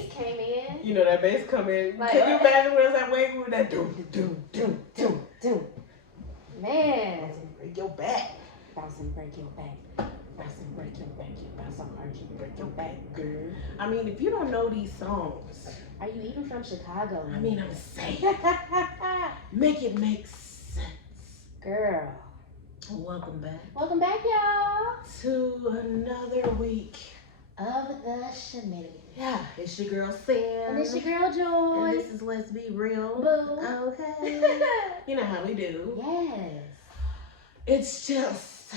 bass came in. You know that bass come in. Like, Can you imagine when it's that wave with that doom, doom, doom, doom, doom? Man. Break your back. Bounce and break your back. Bounce and break your back. You bounce so hard you break your back, girl. I mean, if you don't know these songs. Are you even from Chicago? I mean, I'm saying. Make it make sense. Girl. Welcome back. Welcome back, y'all. To another week. Of the shenanigans. Yeah, it's your girl Sam. And it's your girl Joy. And this is Let's Be Real. Boo. Okay. You know how we do. Yes. It's just,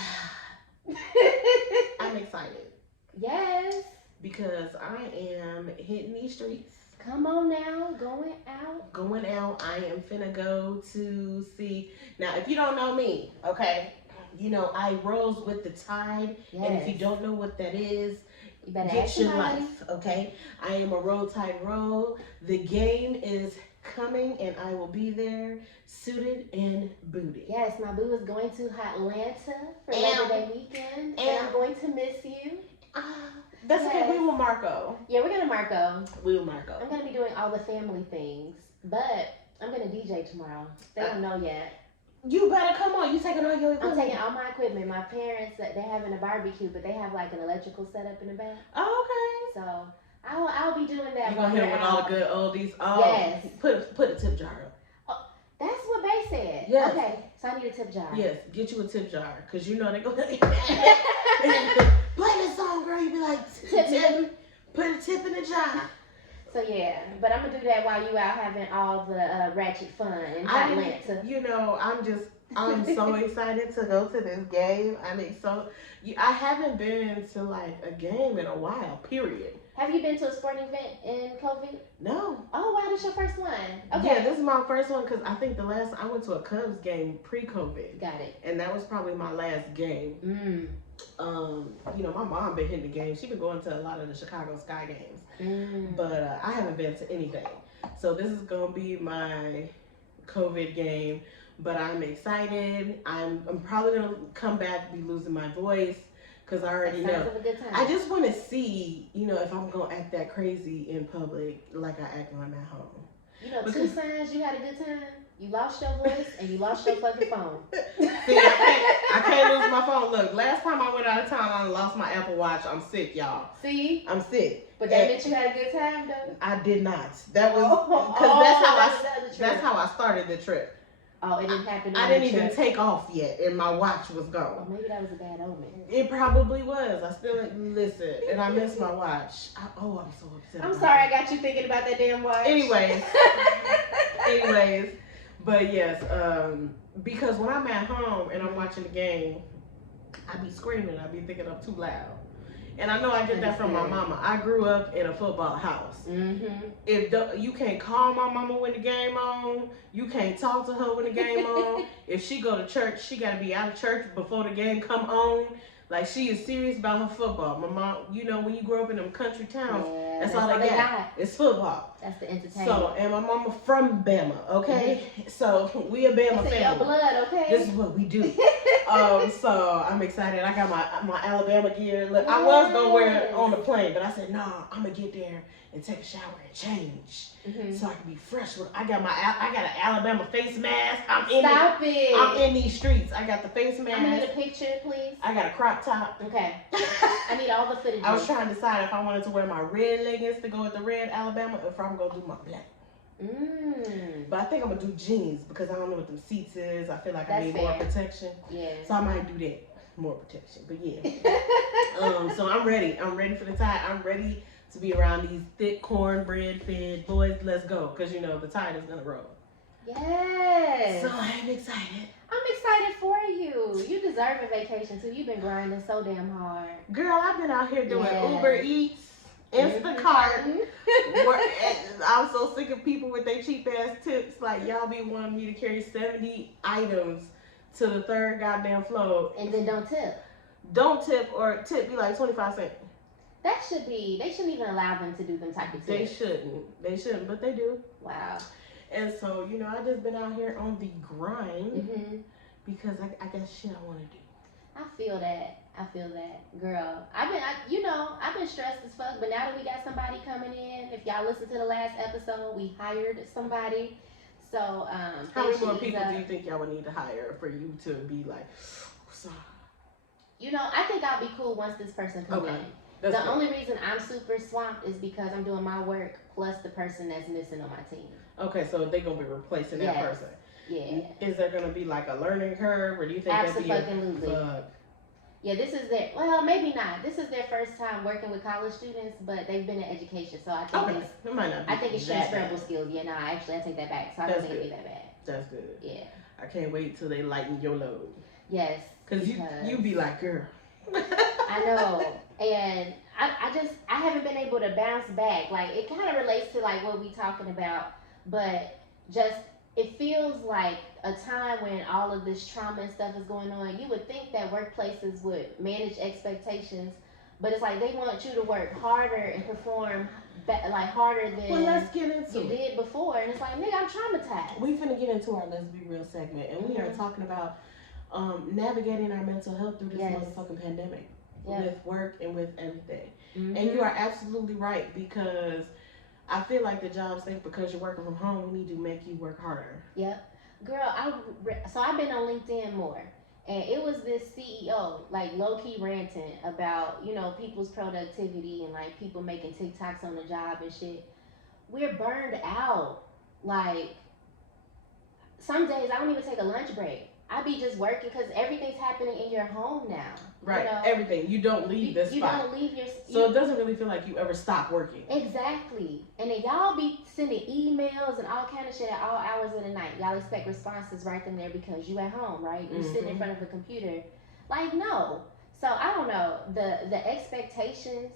I'm excited. Yes. Because I am hitting these streets. Come on now, going out. Going out, I am finna go to see. Now, if you don't know me, okay, you know, I rose with the tide. Yes. And if you don't know what that is, you better get ask your somebody. life, okay? I am a Roll Tide Roll. The game is coming, and I will be there, suited and booted. Yes, my boo is going to Atlanta for Labor Day weekend, and I'm going to miss you. That's Yes. okay. We will Marco. Yeah, we're gonna Marco. We will Marco. I'm gonna be doing all the family things, but I'm gonna DJ tomorrow. They don't know yet. You better come on. You taking all your equipment? I'm taking all my equipment. My parents, they're having a barbecue, but they have like an electrical setup in the back. Oh, okay. So I'll be doing that. You gonna hit them with all the good oldies? Oh, yes. Put a tip jar up. Oh, that's what Bay said. Yes. Okay, so I need a tip jar. Yes, get you a tip jar, cause you know they gonna play this song, girl. You be like, put a tip in the jar. So yeah, but I'm gonna do that while you out having all the ratchet fun in Atlanta. You know, I'm so excited to go to this game. I haven't been to like a game in a while, period. Have you been to a sporting event in COVID? No. Oh wow, this your first one. Okay. Yeah, this is my first one because I think I went to a Cubs game pre-COVID. Got it. And that was probably my last game. You know, my mom been hitting the game. She been going to a lot of the Chicago Sky games. But I haven't been to anything. So this is gonna be my COVID game. But I'm excited. I'm probably gonna come back, be losing my voice. Because I already know. I just want to see, you know, if I'm going to act that crazy in public like I act when I'm at home. You know, two signs you had a good time. You lost your voice and you lost your fucking phone. See, I can't lose my phone. Look, last time I went out of town, I lost my Apple Watch. I'm sick, y'all. See? I'm sick. But that meant you had a good time, though? I did not. That was, because that's how I started the trip. Oh, it didn't happen. I didn't even take off yet, and my watch was gone. Oh, maybe that was a bad omen. It probably was. I still listen, and I missed my watch. I'm so upset. I'm sorry, I got you thinking about that damn watch. Anyways, but yes, because when I'm at home and I'm watching the game, I be screaming. I be thinking I'm too loud. And I know I get that from my mama. I grew up in a football house. If you can't call my mama when the game on, you can't talk to her when the game on. If she go to church, she got to be out of church before the game come on. Like, she is serious about her football. My mom, you know, when you grow up in them country towns, that's all they got. It's football. That's the entertainment. So, and my mama from Bama, okay? So, we a Bama family. Your blood, okay? This is what we do. So, I'm excited. I got my Alabama gear. Look, I was going to wear it on the plane, but I said, nah, I'm going to get there and take a shower and change. So I can be fresh. I got an Alabama face mask. I'm in these streets. I got the face mask. I'm gonna need a picture, please. I got a crop top. Okay. I need all the footage. I was trying to decide if I wanted to wear my red leggings to go with the red Alabama, or if I'm gonna do my black. But I think I'm gonna do jeans because I don't know what them seats is. I feel like I need more protection. Yeah. So I might do that. More protection. But yeah. So I'm ready. I'm ready for the tide. I'm ready to be around these thick cornbread fed boys. Let's go. Because, you know, the tide is going to roll. Yes. So I'm excited. I'm excited for you. You deserve a vacation, too. You've been grinding so damn hard. Girl, I've been out here doing Uber Eats, Instacart. I'm so sick of people with their cheap-ass tips. Like, y'all be wanting me to carry 70 items to the third goddamn floor. And then don't tip. Don't tip, or tip be like 25 cents. That should be, they shouldn't even allow them to do them type of tips. They shouldn't, but they do. Wow. And so, you know, I just been out here on the grind because I got shit I want to do. I feel that. I feel that, girl. I've been stressed as fuck. But now that we got somebody coming in, if y'all listen to the last episode, we hired somebody. So, how many more people do you think y'all would need to hire for you to be like, sorry? I think I'll be cool once this person comes in. That's the only reason I'm super swamped is because I'm doing my work plus the person that's missing on my team. Okay, so they're gonna be replacing that person. Yeah. Is there gonna be like a learning curve, or do you think Absolutely. Yeah, this is maybe not. This is their first time working with college students, but they've been in education, so I think it might not be. I think it's transferable skills. Yeah, no, actually I take that back. So I don't think it'll be that bad. That's good. Yeah. I can't wait till they lighten your load. Yes. Because you be like, girl. I know. And I haven't been able to bounce back. Like, it kind of relates to like what we talking about, but just it feels like a time when all of this trauma and stuff is going on. You would think that workplaces would manage expectations, but it's like they want you to work harder and perform like harder than let's get into you did before. And it's like, nigga, I'm traumatized. We finna get into our Let's Be Real segment, and we are talking about navigating our mental health through this motherfucking pandemic. With work and with everything. And you are absolutely right, because I feel like the jobs think because you're working from home, we need to make you work harder. Yep. Girl, so I've been on LinkedIn more, and it was this CEO, like low-key ranting about, people's productivity and like people making TikToks on the job and shit. We're burned out. Like, some days I don't even take a lunch break. I be just working because everything's happening in your home now. Right, everything. You don't leave this spot. You don't leave your... So it doesn't really feel like you ever stop working. Exactly. And then y'all be sending emails and all kind of shit at all hours of the night. Y'all expect responses right then there because you at home, right? You sitting in front of a computer. Like, no. So, I don't know. The expectations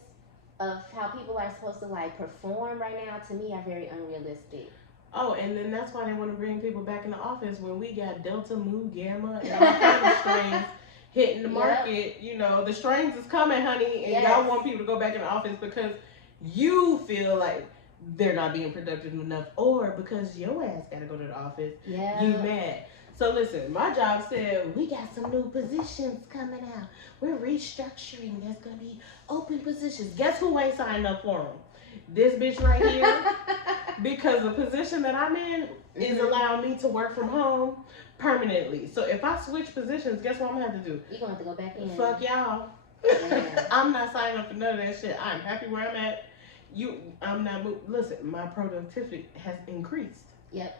of how people are supposed to, like, perform right now, to me, are very unrealistic. Oh, and then that's why they want to bring people back in the office when we got Delta, Mu, Gamma, and all kinds of strains hitting the market. The strains is coming, honey, and y'all want people to go back in the office because you feel like they're not being productive enough, or because your ass got to go to the office. Yeah. You mad. So listen, my job said, we got some new positions coming out. We're restructuring. There's going to be open positions. Guess who ain't signed up for them? This bitch right here. Because the position that I'm in is allowing me to work from home permanently. So if I switch positions, guess what I'm going to have to do? You're going to have to go back in. Fuck y'all. Yeah. I'm not signing up for none of that shit. I'm happy where I'm at. I'm not listen, my productivity has increased. Yep.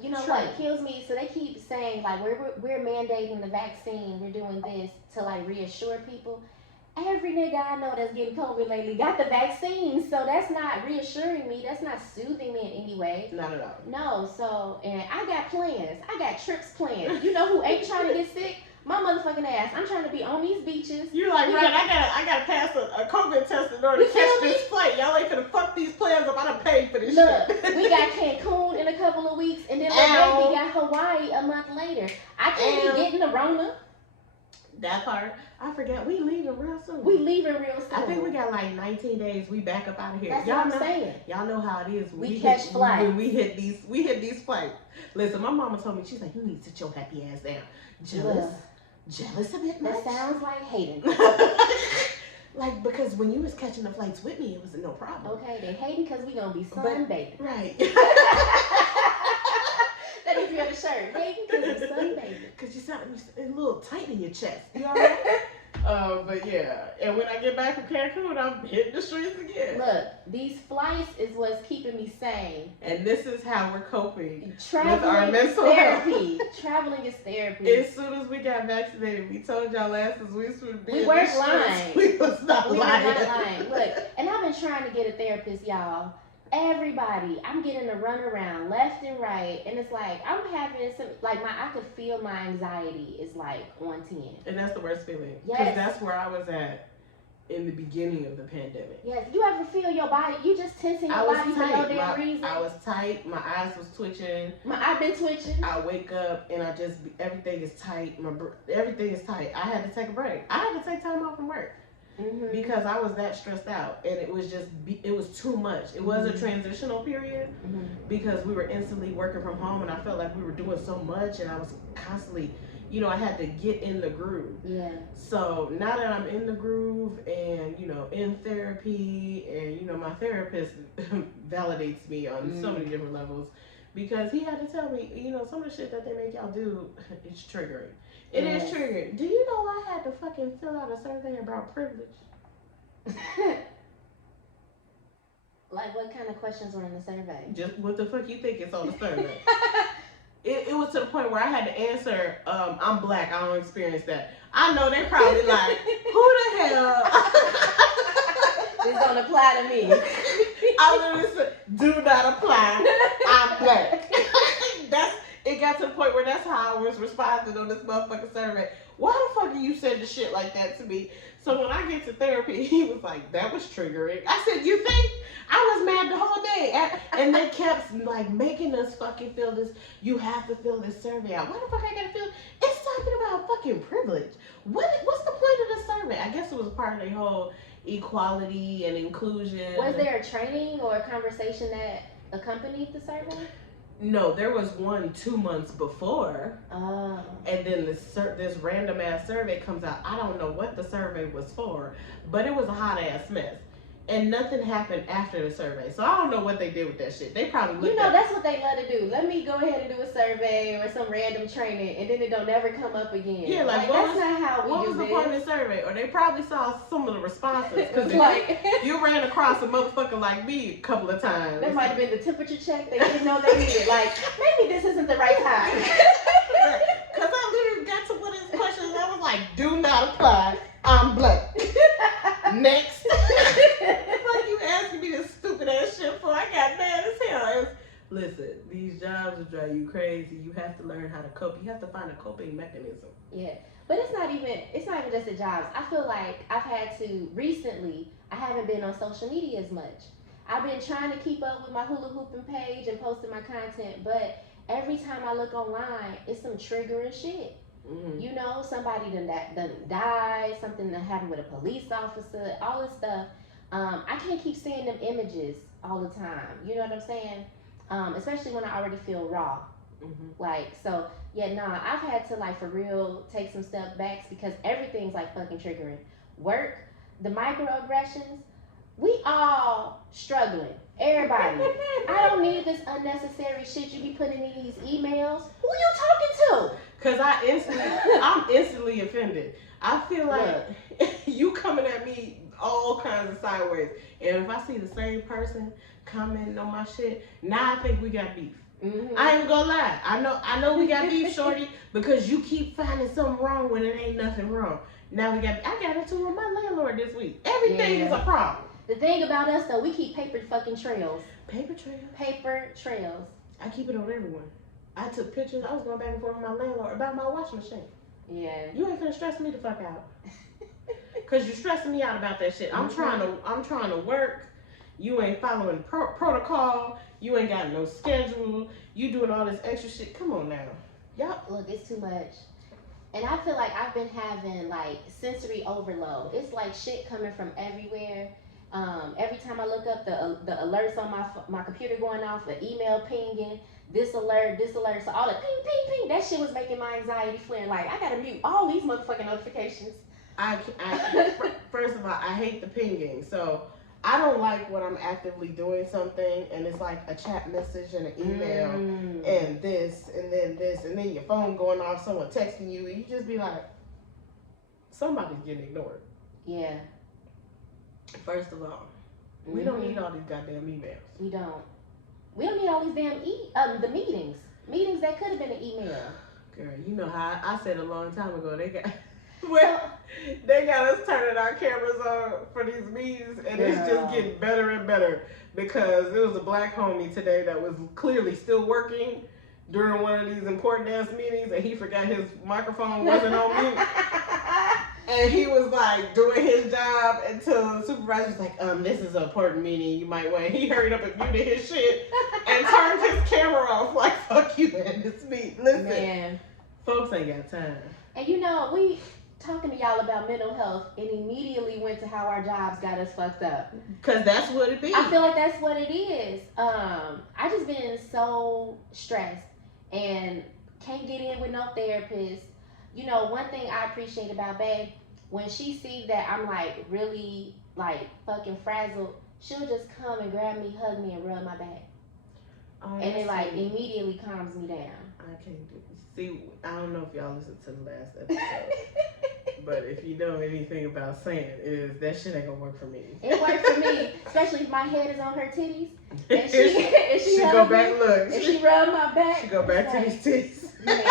You know what kills me? So they keep saying like we're mandating the vaccine, we're doing this to like reassure people. Every nigga I know that's getting COVID lately got the vaccine, so that's not reassuring me. That's not soothing me in any way. Not at all. No, so, and I got plans. I got trips planned. You know who ain't trying to get sick? My motherfucking ass. I'm trying to be on these beaches. You're like, right, I gotta pass a COVID test in order to catch this flight. Y'all ain't finna fuck these plans up. I done paid for this shit. We got Cancun in a couple of weeks, and then my baby got Hawaii a month later. I can't be getting the Rona. That part. I forgot. We leaving real soon. I think we got like 19 days. We back up out of here. That's what I'm saying. Y'all know how it is. We catch flights. When we hit these flights. Listen, my mama told me, she's like, you need to sit your happy ass down. Jealous a bit much? That sounds like hating. Like, because when you was catching the flights with me, it was no problem. Okay, they hating because we gonna be sunbathing. Right. That needs to be on the shirt. Hating because we sunbathing. Because you sound a little tight in your chest. You alright? But yeah, and when I get back from Cancun, I'm hitting the streets again. Look, these flights is what's keeping me sane. And this is how we're coping with our mental therapy. Traveling is therapy. As soon as we got vaccinated, we told y'all last week we weren't lying. We was not lying. We were not lying. Look, and I've been trying to get a therapist, y'all. Everybody, I'm getting a run around left and right, and it's like I'm having some I could feel my anxiety is like on 10. And that's the worst feeling. Yes. Because that's where I was at in the beginning of the pandemic. Yes. You ever feel your body? You just tensing your body for no damn reason. I was tight. My eyes was twitching. I've been twitching. I wake up and everything is tight. Everything is tight. I had to take a break. I had to take time off from work. Mm-hmm. Because I was that stressed out, and it was too much. It was a transitional period because we were instantly working from home, and I felt like we were doing so much, and I was constantly you know, I had to get in the groove. Yeah. So now that I'm in the groove and, you know, in therapy, and, you know, my therapist validates me on so many different levels, because he had to tell me, you know, some of the shit that they make y'all do, it's triggering. It is triggering. Do you know I had to fucking fill out a survey about privilege? Like, what kind of questions were in the survey? Just what the fuck you think is on the survey? It was to the point where I had to answer, I'm black, I don't experience that. I know they're probably like, who the hell? This don't apply to me. I literally said, do not apply, I'm black. It got to the point where that's how I was responding on this motherfucking survey. Why the fuck are you sending shit like that to me? So when I get to therapy, he was like, that was triggering. I said, you think? I was mad the whole day. And they kept like making us fucking fill this, you have to fill this survey out. Why the fuck I gotta fill? It's talking about fucking privilege. What's the point of the survey? I guess it was a part of their whole equality and inclusion. Was there a training or a conversation that accompanied the survey? No, there was one 2 months before. Oh. And then this random ass survey comes out. I don't know what the survey was for, but it was a hot ass mess. And nothing happened after the survey. So I don't know what they did with that shit. They probably looked that's what they love to do. Let me go ahead and do a survey or some random training, and then it don't never come up again. Yeah, like that's not how we do this. What was the point of the survey? Or they probably saw some of the responses. Because like, you ran across a motherfucker like me a couple of times. That might have been the temperature check they didn't know they needed. Like, maybe this isn't the right time. Because I literally got to one of his questions. I was like, do not apply. I'm black. Next. Like you asking me this stupid ass shit for? I got mad as hell. Listen, these jobs will drive you crazy. You have to learn how to cope. You have to find a coping mechanism. Yeah, but it's not even just the jobs. I feel like I've had to recently. I haven't been on social media as much. I've been trying to keep up with my hula hooping page and posting my content, but every time I look online, it's some triggering shit. Mm-hmm. You know, somebody done died, something that happened with a police officer, all this stuff. I can't keep seeing them images all the time. You know what I'm saying? Especially when I already feel raw. Mm-hmm. Like, so, yeah, nah, I've had to, like, for real, take some step backs because everything's, like, fucking triggering. Work, the microaggressions, we all struggling. Everybody. I don't need this unnecessary shit you be putting in these emails. Who you talking to? Because I'm instantly offended. I feel like you coming at me all kinds of sideways. And if I see the same person commenting on my shit, now I think we got beef. Mm-hmm. I ain't gonna lie. I know we got beef, shorty, because you keep finding something wrong when it ain't nothing wrong. Now I got into it with my landlord this week. Everything is a problem. The thing about us though, we keep paper fucking trails. Paper trails? Paper trails. I keep it on everyone. I took pictures. I was going back and forth with my landlord about my washing machine. Yeah. You ain't finna stress me the fuck out. Cause you're stressing me out about that shit. I'm trying to work. You ain't following protocol. You ain't got no schedule. You doing all this extra shit. Come on now. Y'all, look, it's too much. And I feel like I've been having like sensory overload. It's like shit coming from everywhere. Every time I look up the alerts on my computer going off, the email pinging, this alert, so all the ping, ping, ping, that shit was making my anxiety flare. Like, I gotta mute all these motherfucking notifications. First of all, I hate the pinging. So I don't like when I'm actively doing something and it's like a chat message and an email and this and then your phone going off, someone texting you, and you just be like, somebody's getting ignored. Yeah. First of all, we don't need all these goddamn emails. We don't need all these damn the meetings. Meetings that could have been an email. Girl, you know how I said a long time ago they got us turning our cameras on for these meetings, and it's just getting better and better because there was a black homie today that was clearly still working during one of these important ass meetings, and he forgot his microphone wasn't on mute. And he was like doing his job until the supervisor was like, this is an important meeting, you might wait. He hurried up and muted his shit and turned his camera off like, fuck you, man, this me. Listen, man. Folks ain't got time. And you know, we talking to y'all about mental health and immediately went to how our jobs got us fucked up. Cause that's what it be. I feel like that's what it is. I just been so stressed and can't get in with no therapist. you know, one thing I appreciate about Babe, when she sees that I'm like really like fucking frazzled, she'll just come and grab me, hug me, and rub my back, Oh, and it like sweet. immediately calms me down. I can't do. See, I don't know if y'all listened to the last episode, but if you know anything about saying, is that shit ain't gonna work for me. It worked for me, especially if my head is on her titties, and she go hug back. me, Look, and she rub my back. she go back to like, these titties. Man,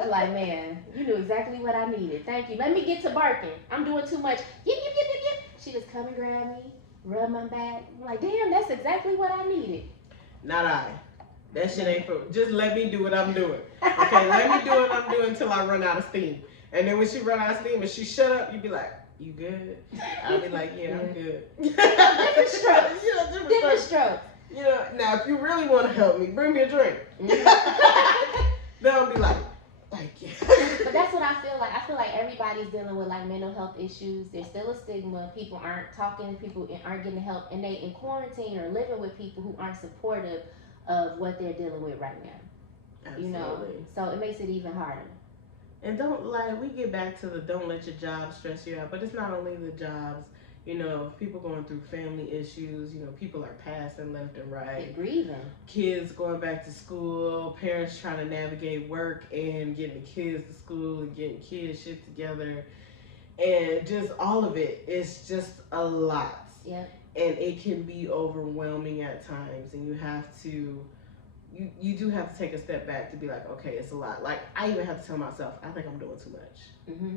I'm like, man, you knew exactly what I needed. Thank you. Let me get to barking. I'm doing too much. Yip, yip, yip, yip, yip. She just come and grab me, rub my back. I'm like, damn, that's exactly what I needed. Not I. That shit ain't for. Just let me do what I'm doing. Okay, let me do what I'm doing until I run out of steam. And then when she run out of steam and she shut up, you be like, you good? I'll be like, yeah, I'm good. Different strokes. You know, Different strokes. You know, now if you really want to help me, bring me a drink. Then I'll be like, thank you. But that's what I feel like. I feel like everybody's dealing with like mental health issues. There's still a stigma. People aren't talking. People aren't getting help, and they in quarantine or living with people who aren't supportive of what they're dealing with right now. Absolutely. You know, so it makes it even harder. And don't like we get back to the don't let your job stress you out, but it's not only the jobs. You know, people going through family issues. You know, people are passing left and right. They're grieving. Kids going back to school. Parents trying to navigate work and getting the kids to school and getting kids shit together, and just all of it. It's just a lot. Yep. And it can be overwhelming at times, and you have to. You do have to take a step back to be like, okay, it's a lot. Like, I even have to tell myself, I think I'm doing too much. Mm-hmm.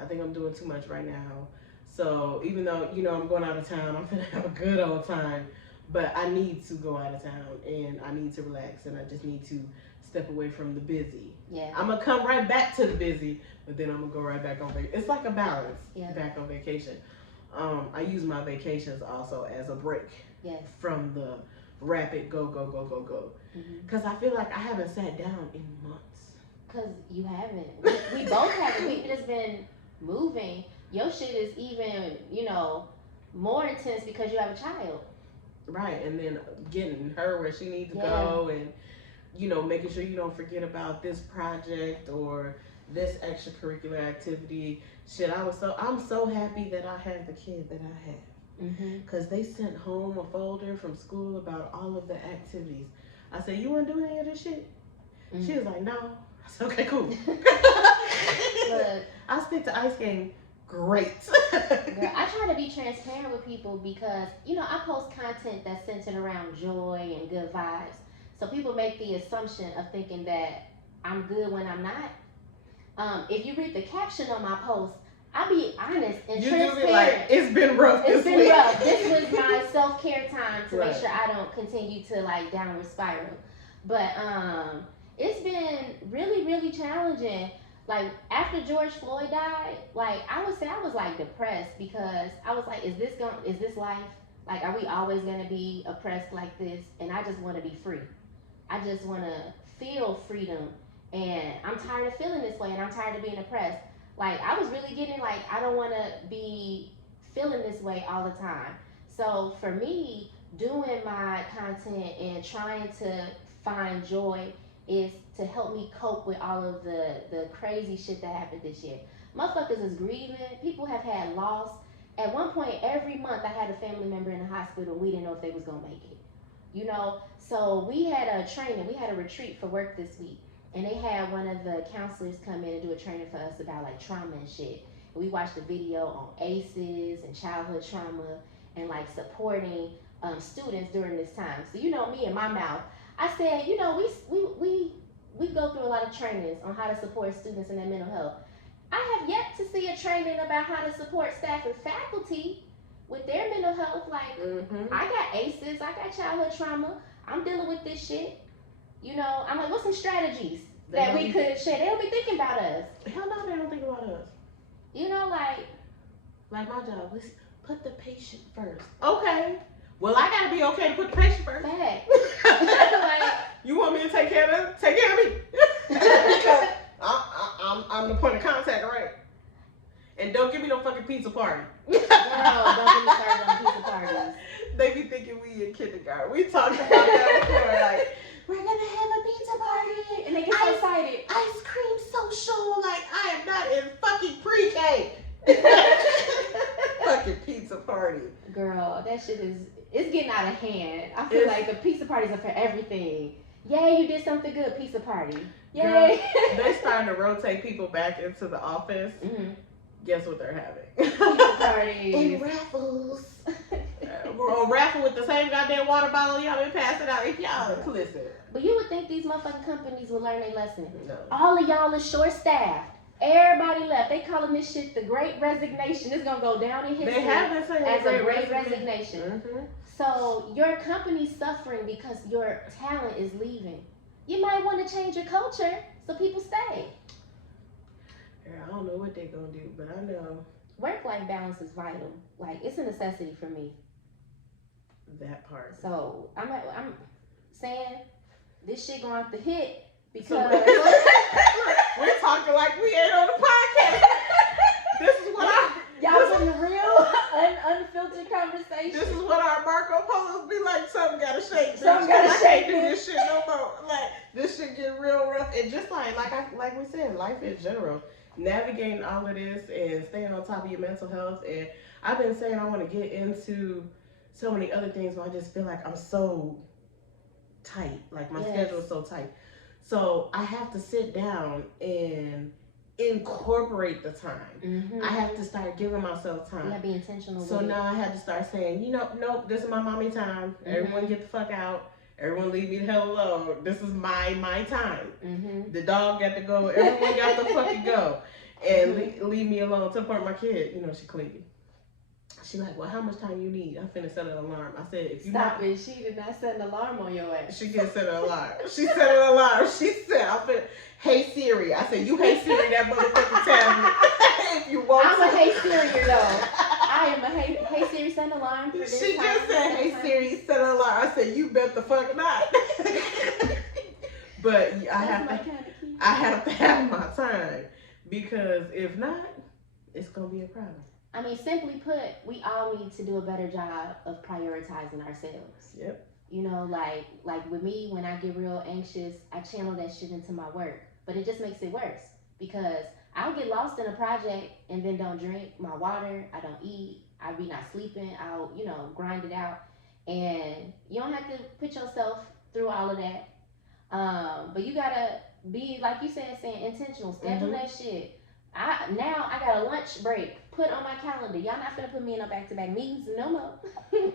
I think I'm doing too much right now. So even though, you know, I'm going out of town, I'm gonna have a good old time, but I need to go out of town and I need to relax and I just need to step away from the busy. Yeah. I'm gonna come right back to the busy, but then I'm gonna go right back on vacation. It's like a balance. Yeah. Back on vacation. I use my vacations also as a break. Yes. From the rapid go. Because I feel like I haven't sat down in months. Because you haven't. We both haven't. We've just been moving. Your shit is even, you know, more intense because you have a child. Right, and then getting her where she needs to go and, you know, making sure you don't forget about this project or this extracurricular activity. Shit, I'm so happy that I have the kid that I have. Because they sent home a folder from school about all of the activities. I said, you want to do any of this shit? She was like, no. I said, okay, cool. Look, I stick to ice skating. Great. girl, I try to be transparent with people because, you know, I post content that's centered around joy and good vibes. So people make the assumption of thinking that I'm good when I'm not. If you read the caption on my post, I'll be honest and transparent. Do be like, it's been rough this week. It's been rough. This was my self-care time to Right. make sure I don't continue to like downward spiral. But it's been really, really challenging. Like after George Floyd died, like I would say I was like depressed because I was like, is this life? Like, are we always gonna be oppressed like this? And I just want to be free. I just want to feel freedom, and I'm tired of feeling this way, and I'm tired of being oppressed. Like I was really getting like I don't want to be feeling this way all the time. So for me, doing my content and trying to find joy is to help me cope with all of the crazy shit that happened this year. Motherfuckers is grieving. People have had loss. At one point, every month, I had a family member in the hospital. We didn't know if they was gonna make it. You know, so we had a training. We had a retreat for work this week, and they had one of the counselors come in and do a training for us about like trauma and shit. And we watched a video on ACEs and childhood trauma and like supporting students during this time. So you know me and my mouth, I said, you know, we go through a lot of trainings on how to support students in their mental health. I have yet to see a training about how to support staff and faculty with their mental health. Like, I got ACEs, I got childhood trauma, I'm dealing with this shit. You know, I'm like, what's some strategies that we could share? They don't be thinking about us. Hell no, they don't think about us. You know, like my job, let's put the patient first. Okay. Well, I gotta be okay to put the patient first. fact. Like, you want me to take care of them? Take care of me. Because I'm the point of contact, right? And don't give me no fucking pizza party. Girl, don't get me started on pizza parties. They be thinking we in kindergarten. We talked about that before. Like, we're gonna have a pizza party. And they get so excited. Ice cream social, like I am not in fucking pre-K. Fucking pizza party. Girl, that shit it's getting out of hand. I feel like the pizza parties are for everything. Yay, you did something good, pizza party. Yay. Girl, they're starting to rotate people back into the office. Mm-hmm. Guess what they're having? Pizza parties. And raffles. Or raffle with the same goddamn water bottle y'all been passing out. If y'all listen. But you would think these motherfucking companies would learn their lesson. No. All of y'all is short-staffed. Everybody left. They calling this shit the Great Resignation. It's gonna go down in history they have been saying as a Great Resignation. Mm-hmm. So your company's suffering because your talent is leaving. You might want to change your culture so people stay. I don't know what they're gonna do, but I know work-life balance is vital. Like, it's a necessity for me. That part. So I'm saying this shit going to hit because we're talking like we ain't on the podcast. This is what y'all in the real unfiltered conversation. This is what our Marco Polos be like. Something gotta shake. Something gotta shake. I can't do this shit no more. Like, this shit get real rough. And just like we said, life in general, navigating all of this and staying on top of your mental health. And I've been saying I want to get into so many other things, but I just feel like I'm so tight. Like, my schedule is so tight. So I have to sit down and incorporate the time. Mm-hmm. I have to start giving myself time. You gotta be intentional. So now I had to start saying, nope, this is my mommy time. Mm-hmm. Everyone get the fuck out. Everyone leave me the hell alone. This is my time. Mm-hmm. The dog got to go. Everyone got to fucking go. And leave me alone. To the point my kid, she clingy. She like, well, how much time you need? I'm finna set an alarm. I said, if you Stop it. She did not set an alarm on your ass. She did set an alarm. She set an alarm. She said, I'm finna, hey Siri. I said, you hey Siri that motherfucking tablet. If you want I'm a hey Siri though. I am a hey Siri, set an alarm for this She time. just said, hey Siri, set an alarm. I said, you bet the fuck not. But I have to have my time, because if not, it's gonna be a problem. I mean, simply put, we all need to do a better job of prioritizing ourselves. Yep. Like with me, when I get real anxious, I channel that shit into my work. But it just makes it worse, because I'll get lost in a project and then don't drink my water. I don't eat. I be not sleeping. I'll, grind it out. And you don't have to put yourself through all of that. But you gotta be, like you said, saying intentional. Schedule that shit. I got a lunch break put on my calendar. Y'all not finna put me in no back-to-back meetings no more.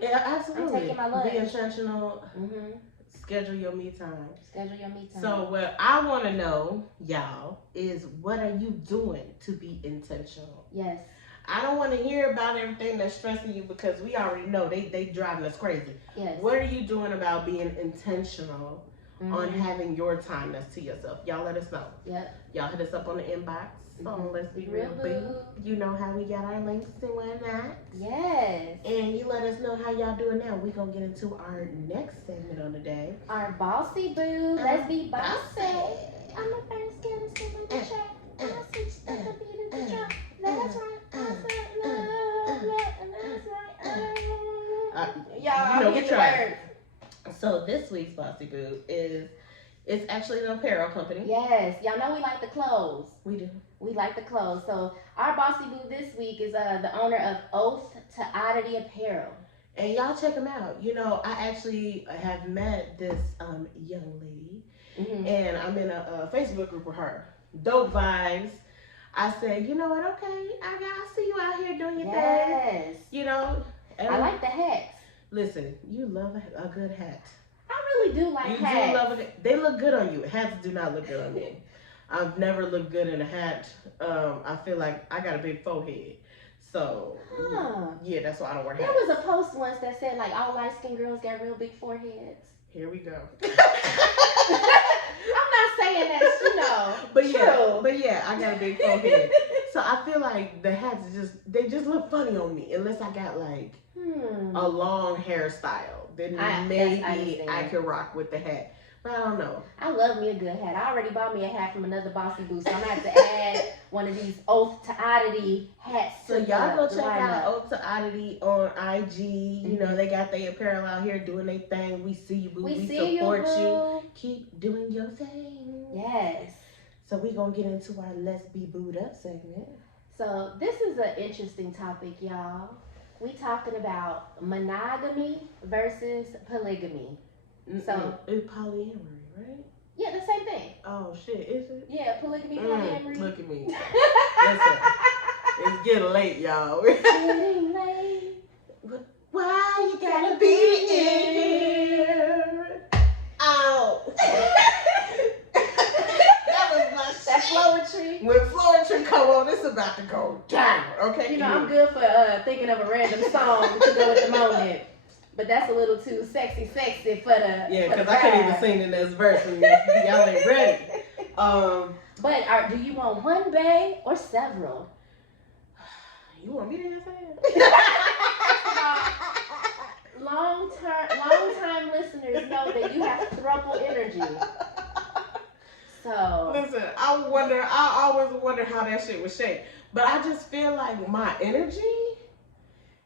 Yeah, absolutely. I'm taking my lunch. Be intentional. Mm-hmm. Schedule your me time. Schedule your me time. So what I want to know, y'all, is what are you doing to be intentional? Yes. I don't want to hear about everything that's stressing you, because we already know they driving us crazy. Yes. What are you doing about being intentional on having your time that's to yourself? Y'all let us know. Yep. Y'all hit us up on the inbox. Let's be real boo. You know how we got our links and whatnot. Yes. And you let us know how y'all doing now. We're going to get into our next segment on the day. Our bossy boo. Let's be bossy. I'm the first girl to step on the track. I switch stuff a beat in the trap. That's right. I said love, and that's right. Y'all, we tried. So this week's bossy boo it's actually an apparel company. Yes. Y'all know we like the clothes. We do. We like the clothes. So our bossy boo this week is the owner of Oath to Oddity Apparel. And y'all check them out. I actually have met this young lady, and I'm in a Facebook group with her. Dope vibes. I said, you know what? Okay, I see you out here doing your thing. Yes. I like the hats. Listen, you love a good hat. I really do like hats. You do love it. They look good on you. Hats do not look good on me. I've never looked good in a hat. I feel like I got a big forehead. So, yeah, that's why I don't wear hats. There was a post once that said, like, all light-skinned girls got real big foreheads. Here we go. I'm not saying that's, But yeah, I got a big forehead. So I feel like the hats they just look funny on me. Unless I got, like, a long hairstyle. Then maybe I could rock with the hat. But I don't know. I love me a good hat. I already bought me a hat from another Bossy Boo, so I'm gonna have to add one of these Oath to Oddity hats. So y'all go check out lineup. Oath to Oddity on IG. You know, they got their apparel out here doing their thing. We see you, boo. We support you. Keep doing your thing. Yes. So we gonna get into our Let's Be Booed Up segment. So this is an interesting topic, y'all. We talking about monogamy versus polygamy. So it's polyamory, right? Yeah, the same thing. Oh shit, is it? Yeah, polygamy, polyamory. Look at me. Listen, it's getting late, y'all. It's getting late. But why you gotta be here? Oh. That was my shit. That flowetry. When flowetry come on, it's about to go down. Okay. You know, I'm good for thinking of a random song to go with the moment. But that's a little too sexy for the. Yeah, because I can't even sing in this verse and y'all ain't ready. But do you want one bae or several? You want me to answer Long time listeners know that you have throuple energy. So listen, I always wonder how that shit was shaped. But I just feel like my energy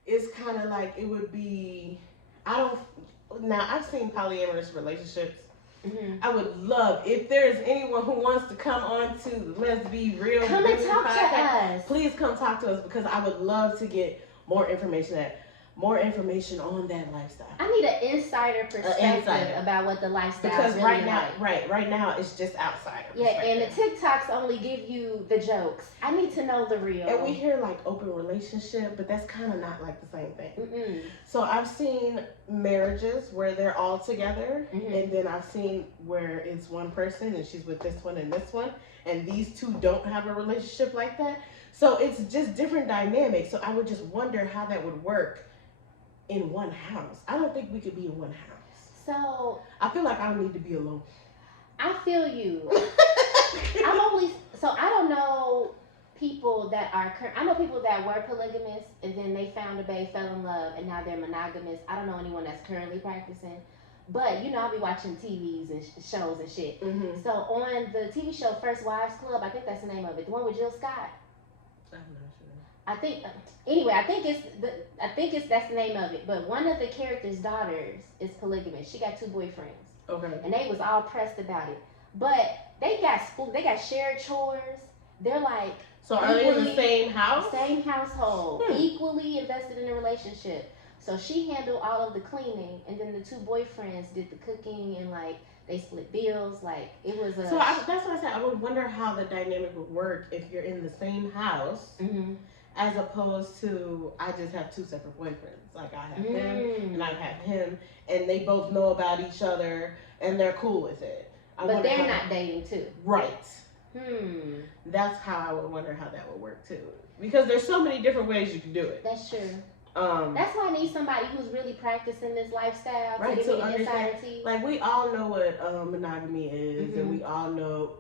is kind of like it would be. Now I've seen polyamorous relationships. Mm-hmm. I would love if there's anyone who wants to come on to Let's Be Real. Come and talk to us. Please come talk to us because I would love to get more information on that lifestyle. I need an insider perspective about what the lifestyle is really right now it's just outsider. Yeah, and the TikToks only give you the jokes. I need to know the real. And we hear like open relationship, but that's kind of not like the same thing. Mm-mm. So I've seen marriages where they're all together, and then I've seen where it's one person and she's with this one and this one, and these two don't have a relationship like that. So it's just different dynamics. So I would just wonder how that would work in one house. I don't think we could be in one house. So I feel like I need to be alone. I feel you. I don't know people that are I know people that were polygamous and then they found a bae, fell in love, and now they're monogamous. I don't know anyone that's currently practicing. But, you know, I'll be watching TVs and shows and shit. Mm-hmm. So on the TV show First Wives Club, I think that's the name of it, the one with Jill Scott. I'm not sure. I think anyway, I think that's the name of it. But one of the characters' daughters is polygamous. She got 2 boyfriends. Okay. And they was all pressed about it. But they got shared chores. They're like, so are they in the same house? Same household. Equally invested in the relationship. So she handled all of the cleaning, and then the 2 boyfriends did the cooking, and like they split bills. Like it was a. So that's what I said. I would wonder how the dynamic would work if you're in the same house, as opposed to I just have 2 separate boyfriends. Like I have him and I have him, and they both know about each other and they're cool with it. But they're not dating too. Right. That's how I would wonder how that would work too, because there's so many different ways you can do it. That's true. That's why I need somebody who's really practicing this lifestyle to give me the insider tea. Like we all know what monogamy is, and we all know.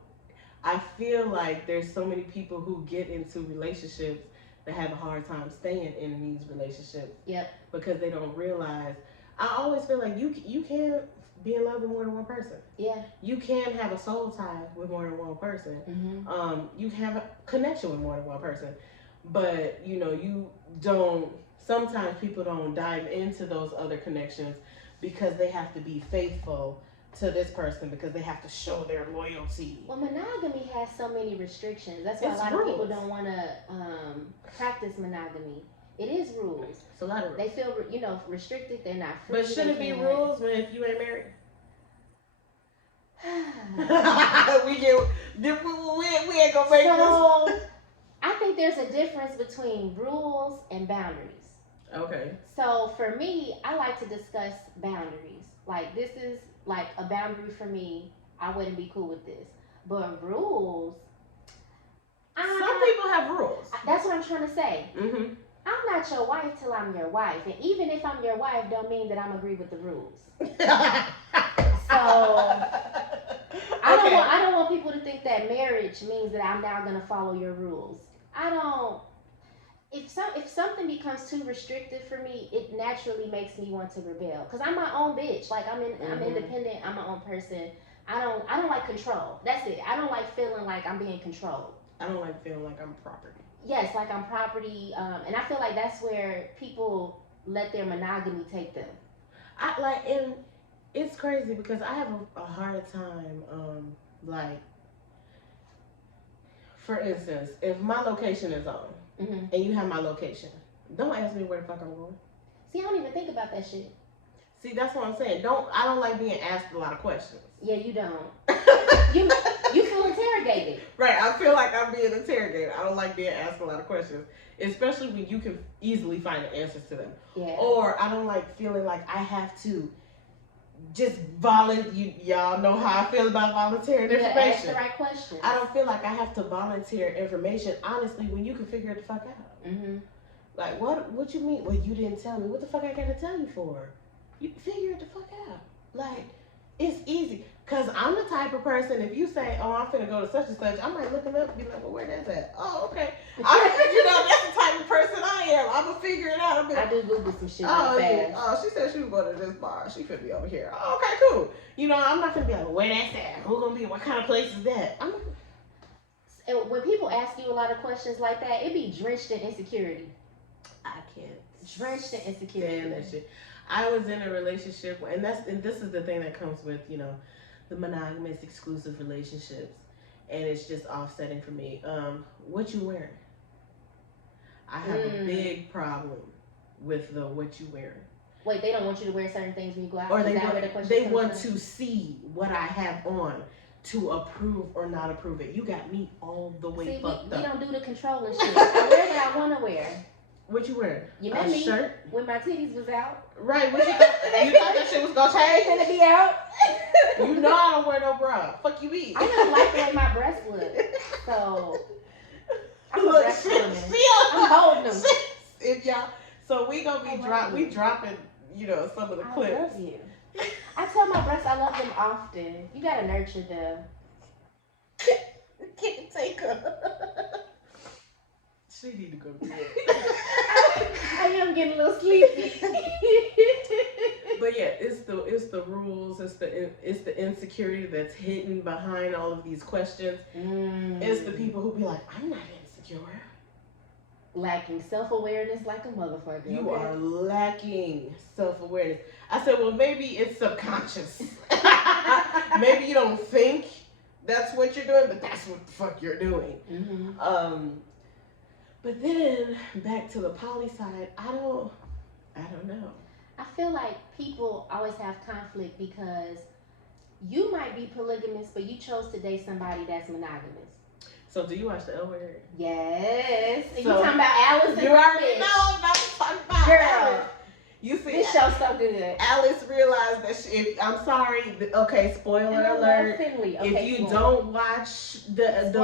I feel like there's so many people who get into relationships that have a hard time staying in these relationships. Yep. Because they don't realize. I always feel like you can be in love with more than one person. Yeah. You can have a soul tie with more than one person. You have a connection with more than one person, but you know you don't. Sometimes people don't dive into those other connections because they have to be faithful to this person because they have to show their loyalty. Well, monogamy has so many restrictions. That's why a lot of people don't want to practice monogamy. It is rules. It's a lot of rules. They feel, restricted. They're not free. But should it be rules if you ain't married? we ain't gonna make this. I think there's a difference between rules and boundaries. Okay. So for me, I like to discuss boundaries. Like this is like a boundary for me. I wouldn't be cool with this. But rules. Some people have rules. That's what I'm trying to say. I'm not your wife till I'm your wife, and even if I'm your wife, don't mean that I'm agree with the rules. So I don't want people to think that marriage means that I'm now gonna follow your rules. I don't. If something becomes too restrictive for me, it naturally makes me want to rebel. Cause I'm my own bitch. Like I'm independent. I'm my own person. I don't like control. That's it. I don't like feeling like I'm being controlled. I don't like feeling like I'm property. Yes, like I'm property, and I feel like that's where people let their monogamy take them. And it's crazy because I have a hard time, like, for instance, if my location is on Hmm. and you have my location, don't ask me where the fuck I'm going. See, I don't even think about that shit. See, that's what I'm saying. I don't like being asked a lot of questions. Yeah, you don't. You you feel interrogated. Right, I feel like I'm being interrogated. I don't like being asked a lot of questions, especially when you can easily find the answers to them. Yeah. Or I don't like feeling like I have to just y'all know how I feel about volunteering You gotta ask information. the right questions. I don't feel like I have to volunteer information, honestly, when you can figure it the fuck out. Mm-hmm. Like, what you mean? Well, you didn't tell me. What the fuck I gotta tell you for? You figure it the fuck out. Like, it's easy. Because I'm the type of person, if you say, oh, I'm finna go to such and such, I might look it up and be like, well, where that's at? Oh, okay. That's the type of person I am. I'm gonna figure it out. I do Google some shit Oh, real yeah. fast. Oh, she said she was going to this bar. She finna be over here. Oh, okay, cool. I'm not finna be like, where that's at? Who gonna be? What kind of place is that? And when people ask you a lot of questions like that, it be drenched in insecurity. I can't. Drenched in insecurity. Stand that shit. I was in a relationship, and this is the thing that comes with, the monogamous exclusive relationships, and it's just offsetting for me. What you wearing? I have a big problem with the what you wearing. Wait, they don't want you to wear certain things when you go out? Or they want from? to see what I have on to approve or not approve it. You got me all the way fucked up. We don't do the controlling shit. I wear what I want to wear. What you wearing? You met me shirt? when my titties was out. Right. What you thought that shit was gonna change? Gonna be out. You know I don't wear no bra. Fuck you mean? I don't like the way my breasts look. So I'm a breast woman. I'm holding them. If y'all, so we gonna be dropping, some of the clips. I love you. I tell my breasts I love them often. You gotta nurture them. Can't take her. She need to go to bed. I am getting a little sleepy. But yeah, it's the rules, it's the insecurity that's hidden behind all of these questions. It's the people who be like, I'm not insecure. Lacking self-awareness like a motherfucker. You are lacking self-awareness. I said, well, maybe it's subconscious. Maybe you don't think that's what you're doing, but that's what the fuck you're doing. Mm-hmm. But then back to the poly side, I don't know. I feel like people always have conflict because you might be polygamous, but you chose to date somebody that's monogamous. So do you watch the L Word? Yes. So, you talking about Alice and you already know I'm about to talk about Girl. Alice. You see, This show's so good. Alice realized that I'm sorry. Okay, spoiler alert. Finley. Okay, If you don't watch the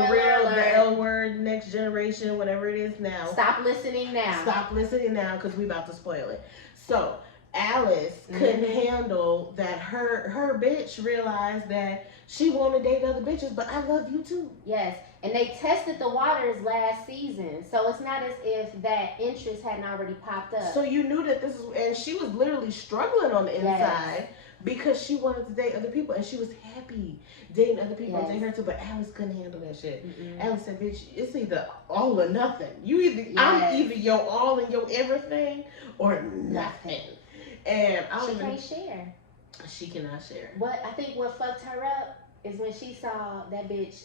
L Word, Next Generation, whatever it is now, stop listening now. Stop listening now because we about to spoil it. So Alice couldn't handle that her bitch realized that she wanted to date other bitches, but I love you too. Yes, and they tested the waters last season, so it's not as if that interest hadn't already popped up. So you knew that and she was literally struggling on the inside because she wanted to date other people, and she was happy dating other people and dating her too, but Alice couldn't handle that shit. Alice said, bitch, it's either all or nothing. I'm either your all and your everything or nothing. And she can't share. She cannot share. I think what fucked her up is when she saw that bitch,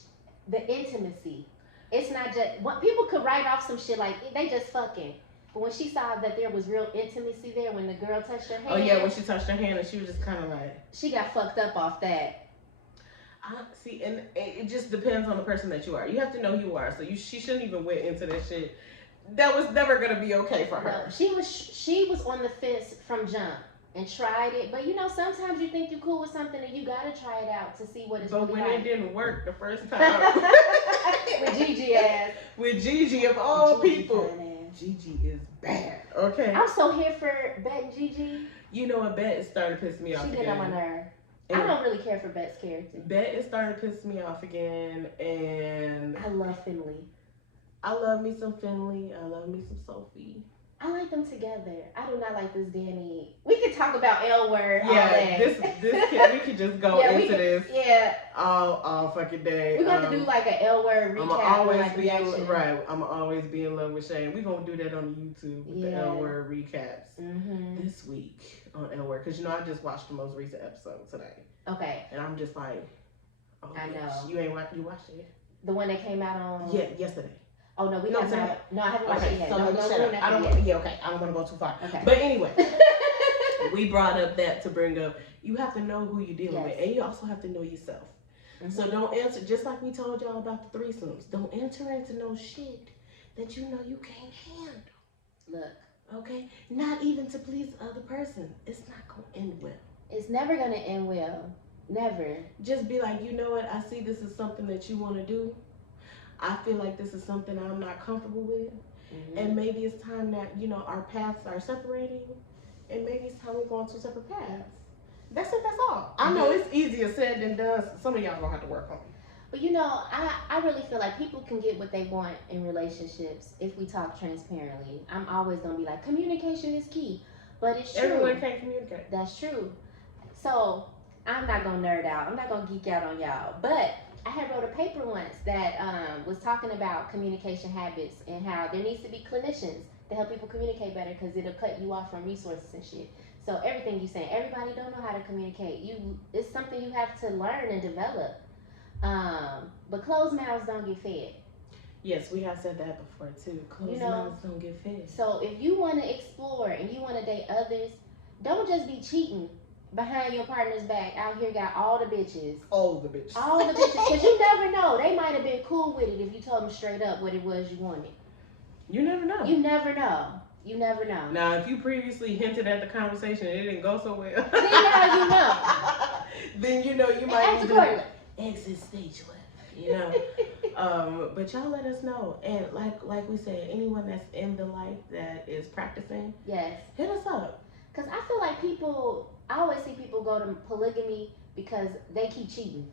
the intimacy. It's not just what people could write off some shit like they just fucking. But when she saw that there was real intimacy there, when the girl touched her hand. Oh yeah, when she touched her hand, and she was just kind of like. She got fucked up off that. See, and it just depends on the person that you are. You have to know who you are. So she shouldn't even went into that shit. That was never gonna be okay for her. No, she was on the fence from jump and tried it, but sometimes you think you're cool with something and you gotta try it out to see what it's really like. But when it didn't work the first time, with Gigi ass, with Gigi of all people, ass. Gigi is bad. Okay, I'm so here for Bet and Gigi. You know what? Bet is starting to piss me off again. She get on my nerve. I don't really care for Bet's character. Bet is starting to piss me off again, and I love Finley. I love me some Finley. I love me some Sophie. I like them together. I do not like this Danny. We could talk about L word all Yeah, day. we could just go into this all fucking day. We got to do like an L word recap. I'm always like right. I'm always be in love with Shane. We gonna do that on YouTube with the L word recaps this week on L word, because I just watched the most recent episode today. Okay. And I'm just like, oh, I know. You watched it? The one that came out on. Yeah, yesterday. Oh no, we have not. No, I haven't watched it yet. So no, shut up. I don't. Yet. Yeah, okay. I don't want to go too far. Okay. But anyway, we brought up that to bring up. You have to know who you're dealing with, and you also have to know yourself. So don't answer. Just like we told y'all about the threesomes, don't enter into no shit that you know you can't handle. Look. Okay. Not even to please the other person. It's not gonna end well. It's never gonna end well. Never. Just be like, you know what? I see this is something that you want to do. I feel like this is something I'm not comfortable with. And maybe it's time that, our paths are separating. And maybe it's time we go on two separate paths. That's it, that's all. I know it's easier said than done. Some of y'all gonna have to work on it. But I really feel like people can get what they want in relationships if we talk transparently. I'm always gonna be like, communication is key. But it's true. Everyone can't communicate. That's true. So I'm not gonna nerd out. I'm not gonna geek out on y'all. But I had wrote a paper once that was talking about communication habits and how there needs to be clinicians to help people communicate better, because it'll cut you off from resources and shit. So everything you saying, everybody don't know how to communicate. It's something you have to learn and develop. But closed mouths don't get fed. Yes, we have said that before too. Closed mouths don't get fed. So if you want to explore and you want to date others, don't just be cheating behind your partner's back out here, got all the bitches. All the bitches. All the bitches. Because you never know. They might have been cool with it if you told them straight up what it was you wanted. You never know. You never know. You never know. Now, if you previously hinted at the conversation and it didn't go so well, then now you know. Then you might need to exit stage left. But y'all let us know. And like we said, anyone that's in the life that is practicing, yes, hit us up. Because I feel like I always see people go to polygamy because they keep cheating.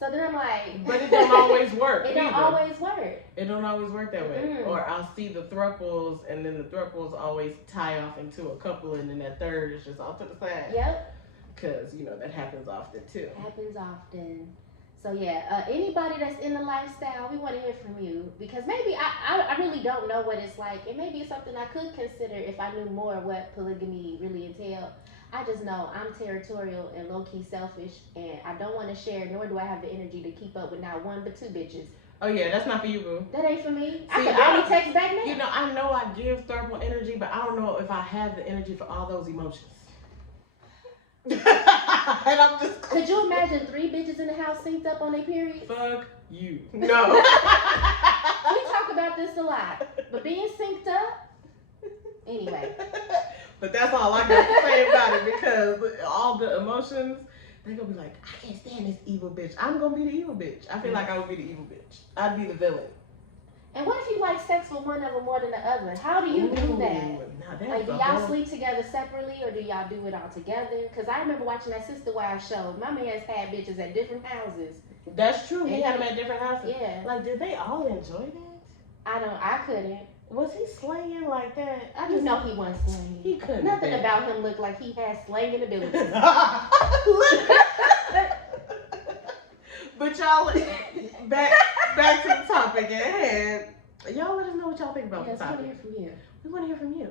So then I'm like, but it don't always work. It don't always work. It don't always work that way. Or I'll see the throuples, and then the throuples always tie off into a couple, and then that third is just off to the side. Yep. Because that happens often too. Happens often. So yeah, anybody that's in the lifestyle, we want to hear from you, because maybe I really don't know what it's like, and maybe it's something I could consider if I knew more of what polygamy really entailed. I just know I'm territorial and low-key selfish, and I don't want to share, nor do I have the energy to keep up with not one but two bitches. Oh yeah, that's not for you, boo. That ain't for me. See, I can barely text back now. I know I give throuple energy, but I don't know if I have the energy for all those emotions. And I'm just. Could you imagine 3 bitches in the house synced up on their periods? Fuck you. No. We talk about this a lot, but being synced up. Anyway. But that's all I got to say about it, because all the emotions, they're gonna be like, I can't stand this evil bitch. I'm gonna be the evil bitch. I feel like I would be the evil bitch. I'd be the villain. And what if you like sex with one of them more than the other? How do you do that? Like, do y'all sleep together separately, or do y'all do it all together? Because I remember watching that Sister Wives show. My man's had bitches at different houses. That's true. He had them at different houses. Yeah. Like, did they all enjoy that? I couldn't. Was he slanging like that? I just know he wasn't slanging. He couldn't. Nothing about him looked like he had slanging abilities. But y'all, back to the topic at hand. Y'all let us know what y'all think about the topic. We want to hear from you. We want to hear from you.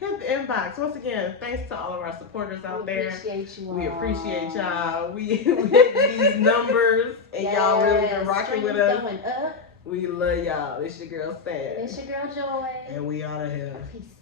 Hit the inbox. Once again, thanks to all of our supporters out there. We appreciate you all. We appreciate y'all. We hit these numbers, and y'all really been rocking with us. Going up. We love y'all. It's your girl Stan. It's your girl Joy. And we out of here. Peace.